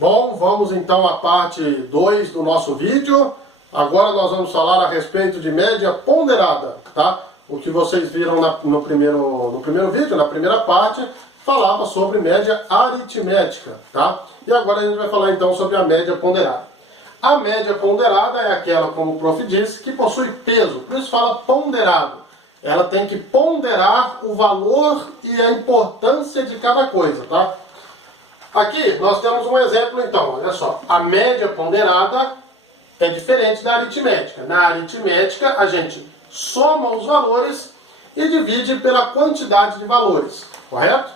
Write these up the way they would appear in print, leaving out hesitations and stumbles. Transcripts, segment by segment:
Bom, vamos então à parte 2 do nosso vídeo. Agora nós vamos falar a respeito de média ponderada, tá? O que vocês viram no primeiro vídeo, na primeira parte, falava sobre média aritmética, tá? E agora a gente vai falar então sobre a média ponderada. A média ponderada é aquela, como o prof disse, que possui peso, por isso fala ponderado. Ela tem que ponderar o valor e a importância de cada coisa, tá? Aqui nós temos um exemplo então, olha só. A média ponderada é diferente da aritmética. Na aritmética a gente soma os valores e divide pela quantidade de valores, correto?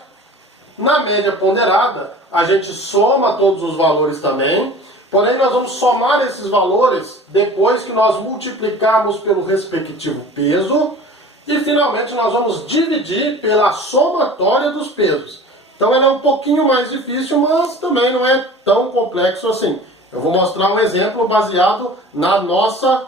Na média ponderada a gente soma todos os valores também, porém nós vamos somar esses valores depois que nós multiplicarmos pelo respectivo peso e finalmente nós vamos dividir pela somatória dos pesos. Então ela é um pouquinho mais difícil, mas também não é tão complexo assim. Eu vou mostrar um exemplo baseado na nossa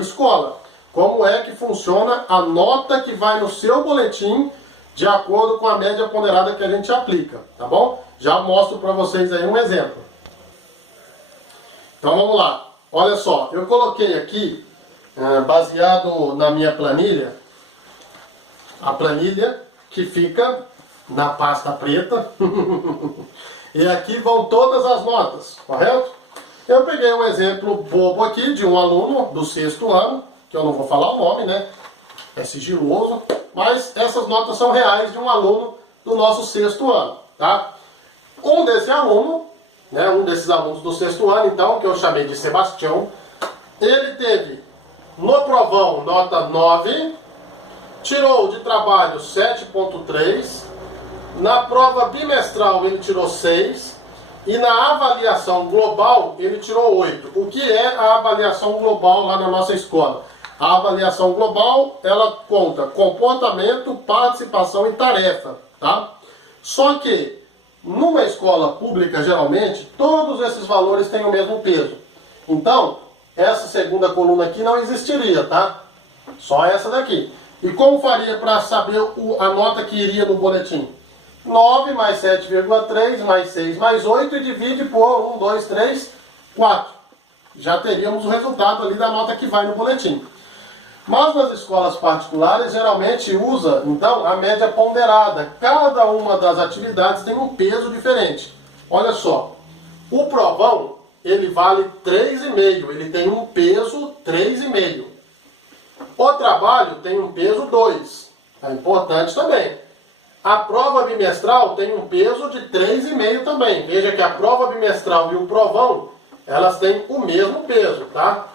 escola. Como é que funciona a nota que vai no seu boletim de acordo com a média ponderada que a gente aplica, tá bom? Já mostro para vocês aí um exemplo. Então vamos lá. Olha só, eu coloquei aqui, baseado na minha planilha, a planilha que fica na pasta preta. E aqui vão todas as notas, correto? Eu peguei um exemplo bobo aqui de um aluno do 6º ano, que eu não vou falar o nome, né? É sigiloso, mas essas notas são reais de um aluno do nosso 6º ano, tá? Um desses alunos do 6º ano, então, que eu chamei de Sebastião, ele teve no provão nota 9, tirou de trabalho 7,3, na prova bimestral ele tirou 6 e na avaliação global ele tirou 8. O que é a avaliação global lá na nossa escola? A avaliação global, ela conta comportamento, participação e tarefa, tá? Só que numa escola pública, geralmente, todos esses valores têm o mesmo peso. Então, essa segunda coluna aqui não existiria, tá? Só essa daqui. E como faria para saber a nota que iria no boletim? 9 mais 7,3 mais 6 mais 8 e divide por 1, 2, 3, 4. Já teríamos o resultado ali da nota que vai no boletim. Mas nas escolas particulares geralmente usa, então, a média ponderada. Cada uma das atividades tem um peso diferente. Olha só, o provão, ele vale 3,5, ele tem um peso 3,5. O trabalho tem um peso 2, é importante também. A prova bimestral tem um peso de 3,5 também. Veja que a prova bimestral e o provão, elas têm o mesmo peso, tá?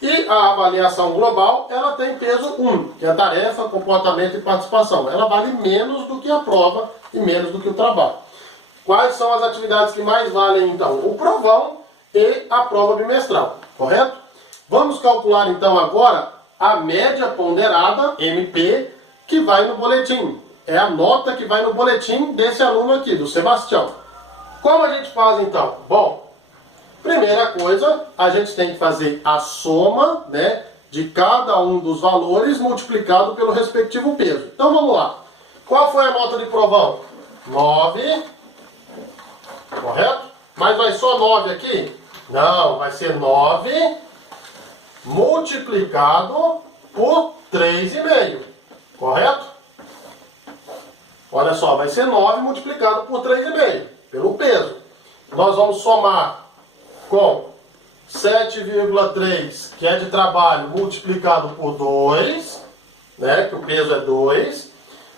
E a avaliação global, ela tem peso 1, que é tarefa, comportamento e participação. Ela vale menos do que a prova e menos do que o trabalho. Quais são as atividades que mais valem, então? O provão e a prova bimestral, correto? Vamos calcular, então, agora a média ponderada, MP, que vai no boletim. É a nota que vai no boletim desse aluno aqui, do Sebastião. Como a gente faz, então? Bom, primeira coisa, a gente tem que fazer a soma, né, de cada um dos valores multiplicado pelo respectivo peso. Então vamos lá. Qual foi a nota de provão? 9, correto? Mas vai só 9 aqui? Não, vai ser 9 multiplicado por 3,5, correto? Olha só, vai ser 9 multiplicado por 3,5, pelo peso. Nós vamos somar com 7,3, que é de trabalho, multiplicado por 2, né, que o peso é 2.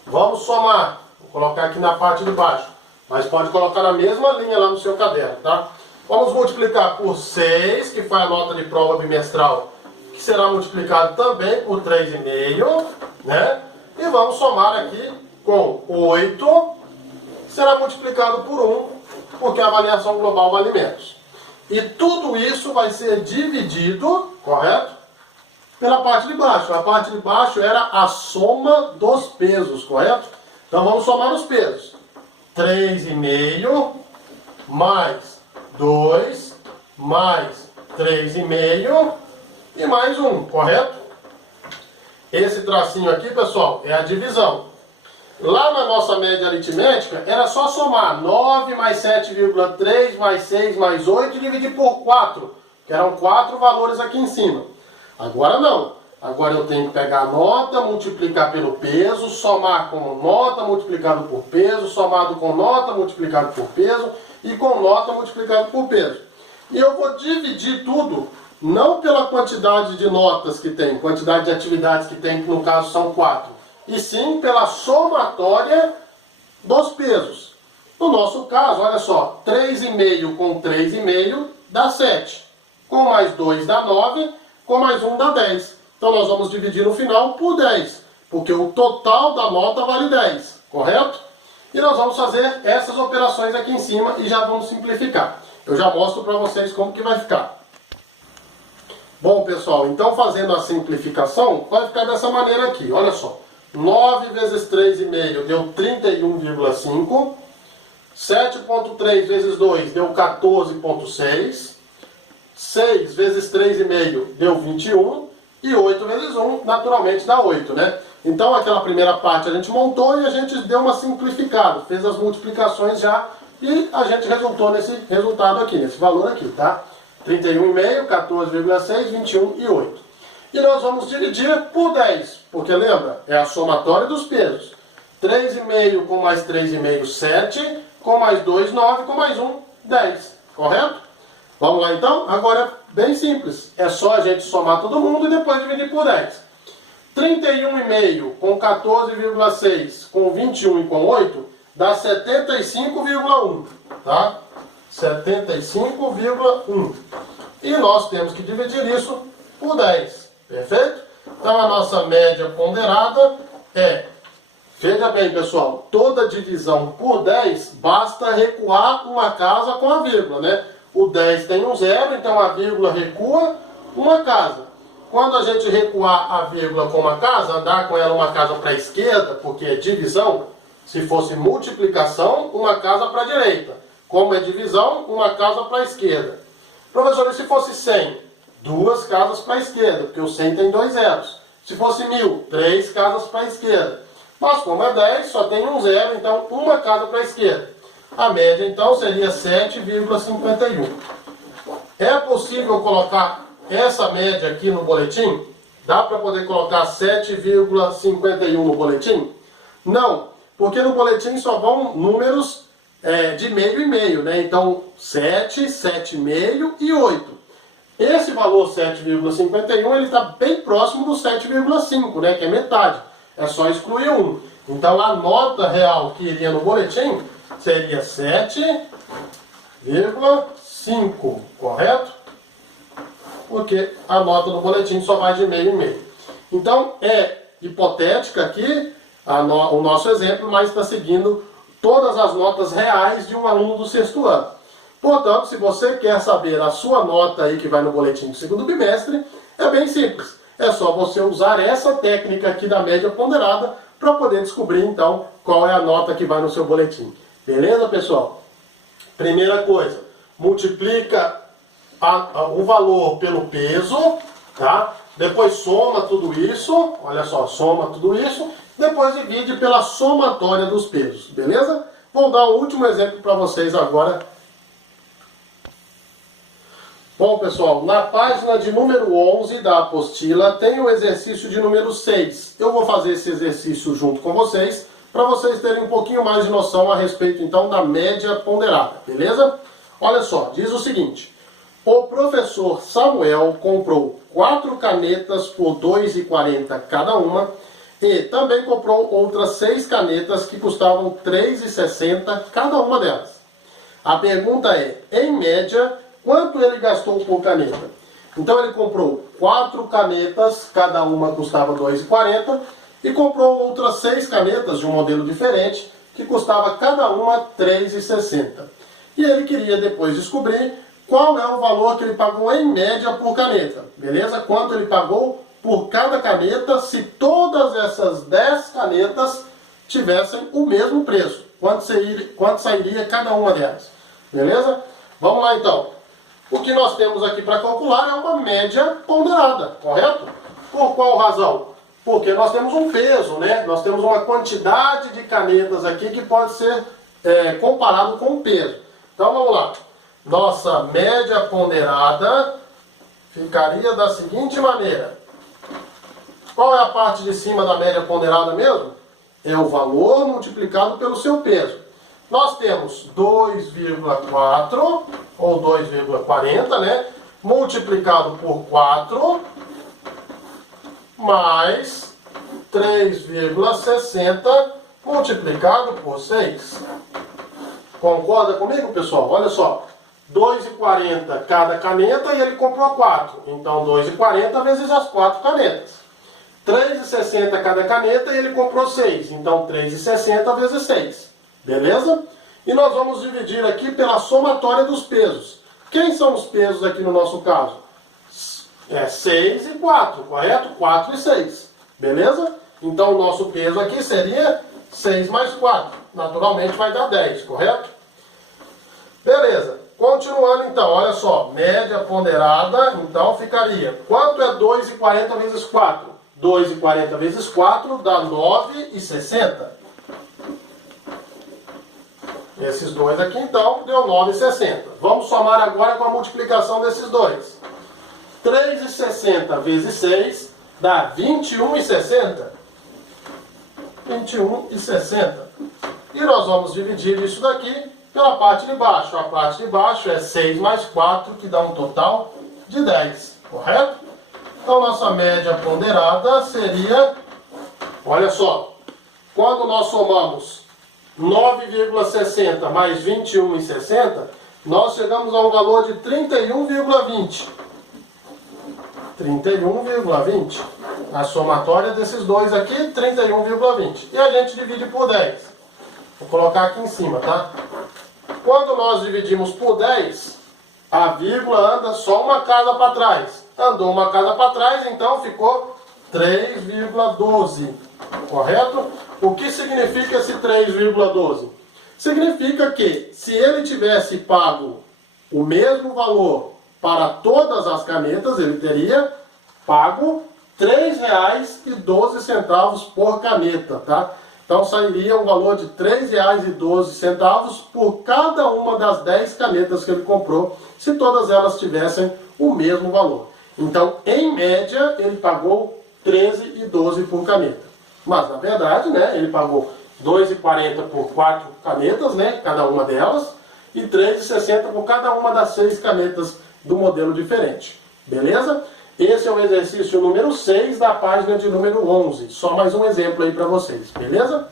Vamos somar, vou colocar aqui na parte de baixo, mas pode colocar na mesma linha lá no seu caderno, tá? Vamos multiplicar por 6, que foi a nota de prova bimestral, que será multiplicado também por 3,5, né? E vamos somar aqui com 8, será multiplicado por 1, porque a avaliação global vale menos. E tudo isso vai ser dividido, correto? Pela parte de baixo. A parte de baixo era a soma dos pesos, correto? Então vamos somar os pesos. 3,5 mais 2 mais 3,5 e mais 1, correto? Esse tracinho aqui, pessoal, é a divisão. Lá na nossa média aritmética, era só somar 9 mais 7,3 mais 6 mais 8 e dividir por 4, que eram 4 valores aqui em cima. Agora não. Agora eu tenho que pegar a nota, multiplicar pelo peso, somar com nota multiplicado por peso, somado com nota multiplicado por peso e com nota multiplicado por peso. E eu vou dividir tudo, não pela quantidade de notas que tem, quantidade de atividades que tem, que no caso são 4, e sim pela somatória dos pesos. No nosso caso, olha só, 3,5 com 3,5 dá 7, com mais 2 dá 9, com mais 1 dá 10. Então nós vamos dividir no final por 10, porque o total da nota vale 10, correto? E nós vamos fazer essas operações aqui em cima e já vamos simplificar. Eu já mostro para vocês como que vai ficar. Bom, pessoal, então fazendo a simplificação, vai ficar dessa maneira aqui, olha só. 9 vezes 3,5 deu 31,5. 7,3 vezes 2 deu 14,6. 6 vezes 3,5 deu 21. E 8 vezes 1, naturalmente, dá 8, né? Então, aquela primeira parte a gente montou e a gente deu uma simplificada. Fez as multiplicações já e a gente resultou nesse resultado aqui, nesse valor aqui, tá? 31,5, 14,6, 21 e 8. E nós vamos dividir por 10, porque lembra? É a somatória dos pesos. 3,5 com mais 3,5, 7. Com mais 2, 9. Com mais 1, 10. Correto? Vamos lá então? Agora é bem simples. É só a gente somar todo mundo e depois dividir por 10. 31,5 com 14,6 com 21 e com 8 dá 75,1. Tá? 75,1. E nós temos que dividir isso por 10. Perfeito? Então a nossa média ponderada é... Veja bem, pessoal. Toda divisão por 10 basta recuar uma casa com a vírgula, né? O 10 tem um zero, então a vírgula recua uma casa. Quando a gente recuar a vírgula com uma casa, andar com ela uma casa para a esquerda, porque é divisão, se fosse multiplicação, uma casa para a direita. Como é divisão, uma casa para a esquerda. Professor, e se fosse 100? 2 casas para a esquerda, porque o 100 tem 2 zeros. Se fosse 1000, 3 casas para a esquerda. Mas como é 10, só tem um zero, então uma casa para a esquerda. A média, então, seria 7,51. É possível colocar essa média aqui no boletim? Dá para poder colocar 7,51 no boletim? Não, porque no boletim só vão números de meio e meio, né? Então, 7, 7,5 e 8. Esse valor 7,51, ele está bem próximo do 7,5, né? Que é metade. É só excluir 1. Então, a nota real que iria no boletim seria 7,5, correto? Porque a nota do boletim só vai de meio em meio. Então, é hipotética aqui o nosso exemplo, mas está seguindo todas as notas reais de um aluno do 6º ano. Portanto, se você quer saber a sua nota aí que vai no boletim do 2º bimestre, é bem simples. É só você usar essa técnica aqui da média ponderada para poder descobrir, então, qual é a nota que vai no seu boletim. Beleza, pessoal? Primeira coisa, multiplica o valor pelo peso, tá? Depois soma tudo isso, olha só, soma tudo isso, depois divide pela somatória dos pesos, beleza? Vou dar um último exemplo para vocês agora. Bom, pessoal, na página de número 11 da apostila tem o exercício de número 6. Eu vou fazer esse exercício junto com vocês, para vocês terem um pouquinho mais de noção a respeito, então, da média ponderada, beleza? Olha só, diz o seguinte: o professor Samuel comprou 4 canetas por R$ 2,40 cada uma e também comprou outras 6 canetas que custavam R$ 3,60 cada uma delas. A pergunta é, em média, quanto ele gastou por caneta? Então ele comprou 4 canetas, cada uma custava R$ 2,40, e comprou outras 6 canetas de um modelo diferente, que custava cada uma R$ 3,60. E ele queria depois descobrir qual é o valor que ele pagou em média por caneta. Beleza? Quanto ele pagou por cada caneta se todas essas 10 canetas tivessem o mesmo preço. Quanto sairia cada uma delas. Beleza? Vamos lá então. O que nós temos aqui para calcular é uma média ponderada, correto? Por qual razão? Porque nós temos um peso, né? Nós temos uma quantidade de canetas aqui que pode ser comparado com o peso. Então vamos lá. Nossa média ponderada ficaria da seguinte maneira. Qual é a parte de cima da média ponderada mesmo? É o valor multiplicado pelo seu peso. Nós temos 2,4 ou 2,40, né? Multiplicado por 4 mais 3,60 multiplicado por 6. Concorda comigo, pessoal? Olha só. 2,40 cada caneta e ele comprou 4. Então 2,40 vezes as 4 canetas. 3,60 cada caneta e ele comprou 6. Então 3,60 vezes 6. Beleza? E nós vamos dividir aqui pela somatória dos pesos. Quem são os pesos aqui no nosso caso? 6 e 4, correto? 4 e 6. Beleza? Então o nosso peso aqui seria 6 mais 4. Naturalmente vai dar 10, correto? Beleza. Continuando então, olha só. Média ponderada, então ficaria. Quanto é 2,40 vezes 4? 2,40 vezes 4 dá 9,60. Esses dois aqui, então, deu 9,60. Vamos somar agora com a multiplicação desses dois. 3,60 vezes 6 dá 21,60. 21,60. E nós vamos dividir isso daqui pela parte de baixo. A parte de baixo é 6 mais 4, que dá um total de 10. Correto? Então, nossa média ponderada seria, olha só, quando nós somamos 9,60 mais 21,60, nós chegamos a um valor de 31,20. 31,20. A somatória desses dois aqui, 31,20. E a gente divide por 10. Vou colocar aqui em cima, tá? Quando nós dividimos por 10, a vírgula anda só uma casa para trás. Andou uma casa para trás, então ficou 3,12. Correto? O que significa esse 3,12? Significa que, se ele tivesse pago o mesmo valor para todas as canetas, ele teria pago R$ 3,12 por caneta, tá? Então sairia um valor de R$ 3,12 por cada uma das 10 canetas que ele comprou, se todas elas tivessem o mesmo valor. Então, em média, ele pagou R$ 13,12 por caneta. Mas, na verdade, né, ele pagou R$ 2,40 por 4 canetas, né, cada uma delas, e R$ 3,60 por cada uma das 6 canetas do modelo diferente. Beleza? Esse é o exercício número 6 da página de número 11. Só mais um exemplo aí para vocês. Beleza?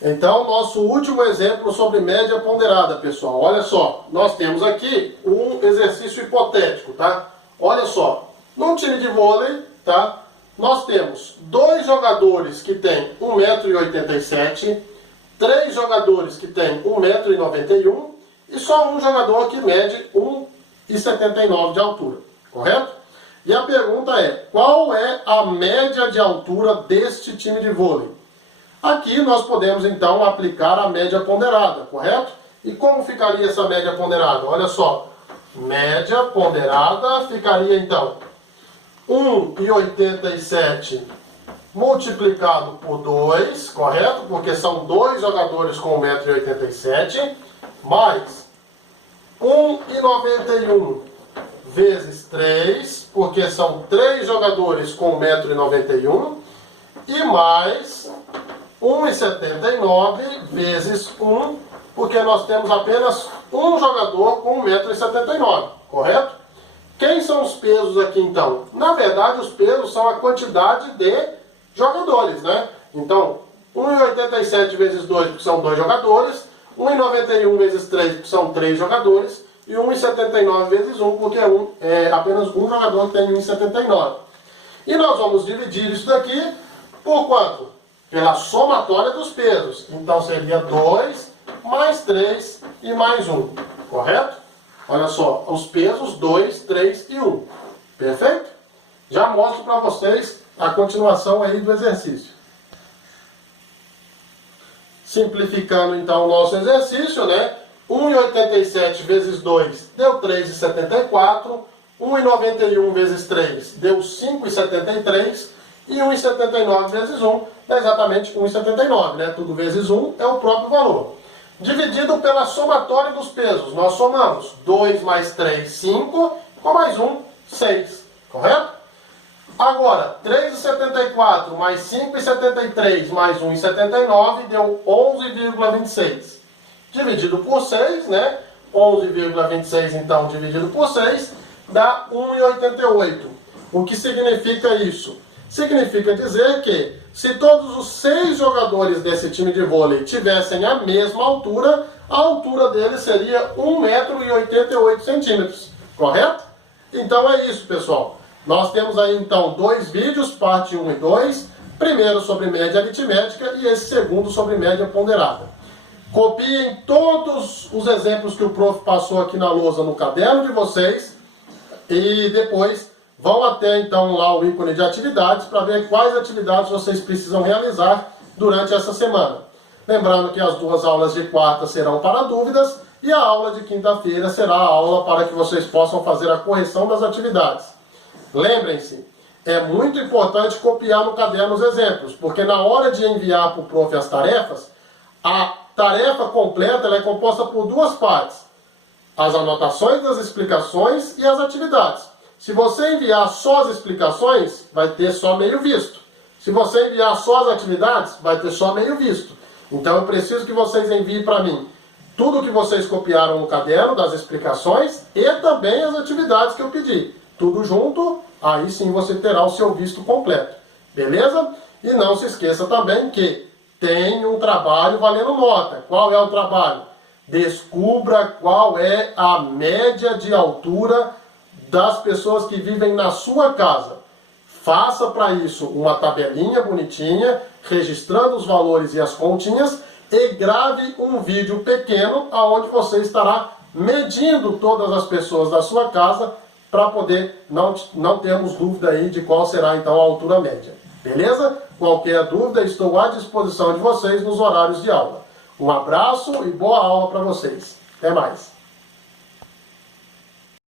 Então, nosso último exemplo sobre média ponderada, pessoal. Olha só, nós temos aqui um exercício hipotético, tá? Olha só, num time de vôlei, tá? Nós temos 2 jogadores que têm 1,87 m, 3 jogadores que têm 1,91 m e só um jogador que mede 1,79 m de altura, correto? E a pergunta é, qual é a média de altura deste time de vôlei? Aqui nós podemos então aplicar a média ponderada, correto? E como ficaria essa média ponderada? Olha só, média ponderada ficaria então 1,87 multiplicado por 2, correto? Porque são 2 jogadores com 1,87 m, mais 1,91 vezes 3, porque são 3 jogadores com 1,91 m, e mais 1,79 vezes 1, porque nós temos apenas um jogador com 1,79 m, correto? Quem são os pesos aqui então? Na verdade, os pesos são a quantidade de jogadores, né? Então, 1,87 vezes 2, porque são 2 jogadores, 1,91 vezes 3, porque são 3 jogadores, e 1,79 vezes 1, porque é apenas um jogador que tem 1,79. E nós vamos dividir isso daqui por quanto? Pela somatória dos pesos. Então seria 2 mais 3 e mais 1. Correto? Olha só, os pesos 2, 3 e 1. Perfeito? Já mostro para vocês a continuação aí do exercício. Simplificando então o nosso exercício, né? 1,87 vezes 2 deu 3,74. 1,91 vezes 3 deu 5,73 e 1,79 vezes 1 dá exatamente 1,79, né? Tudo vezes 1 é o próprio valor. Dividido pela somatória dos pesos, nós somamos 2 mais 3, 5, com mais 1, 6, correto? Agora, 3,74 mais 5,73 mais 1,79 deu 11,26. Dividido por 6, né? 11,26 então dividido por 6 dá 1,88. O que significa isso? Significa dizer que se todos os 6 jogadores desse time de vôlei tivessem a mesma altura, a altura deles seria 1,88 m, correto? Então é isso, pessoal. Nós temos aí então 2 vídeos, parte 1 e 2, primeiro sobre média aritmética e esse segundo sobre média ponderada. Copiem todos os exemplos que o prof passou aqui na lousa no caderno de vocês e depois vão até então lá o ícone de atividades para ver quais atividades vocês precisam realizar durante essa semana. Lembrando que as 2 aulas de quarta serão para dúvidas e a aula de quinta-feira será a aula para que vocês possam fazer a correção das atividades. Lembrem-se, é muito importante copiar no caderno os exemplos, porque na hora de enviar para o prof as tarefas, a tarefa completa ela é composta por 2 partes. As anotações das explicações e as atividades. Se você enviar só as explicações, vai ter só meio visto. Se você enviar só as atividades, vai ter só meio visto. Então eu preciso que vocês enviem para mim tudo o que vocês copiaram no caderno das explicações e também as atividades que eu pedi. Tudo junto, aí sim você terá o seu visto completo. Beleza? E não se esqueça também que tem um trabalho valendo nota. Qual é o trabalho? Descubra qual é a média de altura das pessoas que vivem na sua casa. Faça para isso uma tabelinha bonitinha, registrando os valores e as continhas, e grave um vídeo pequeno onde você estará medindo todas as pessoas da sua casa para poder não termos dúvida aí de qual será então a altura média. Beleza? Qualquer dúvida, estou à disposição de vocês nos horários de aula. Um abraço e boa aula para vocês. Até mais.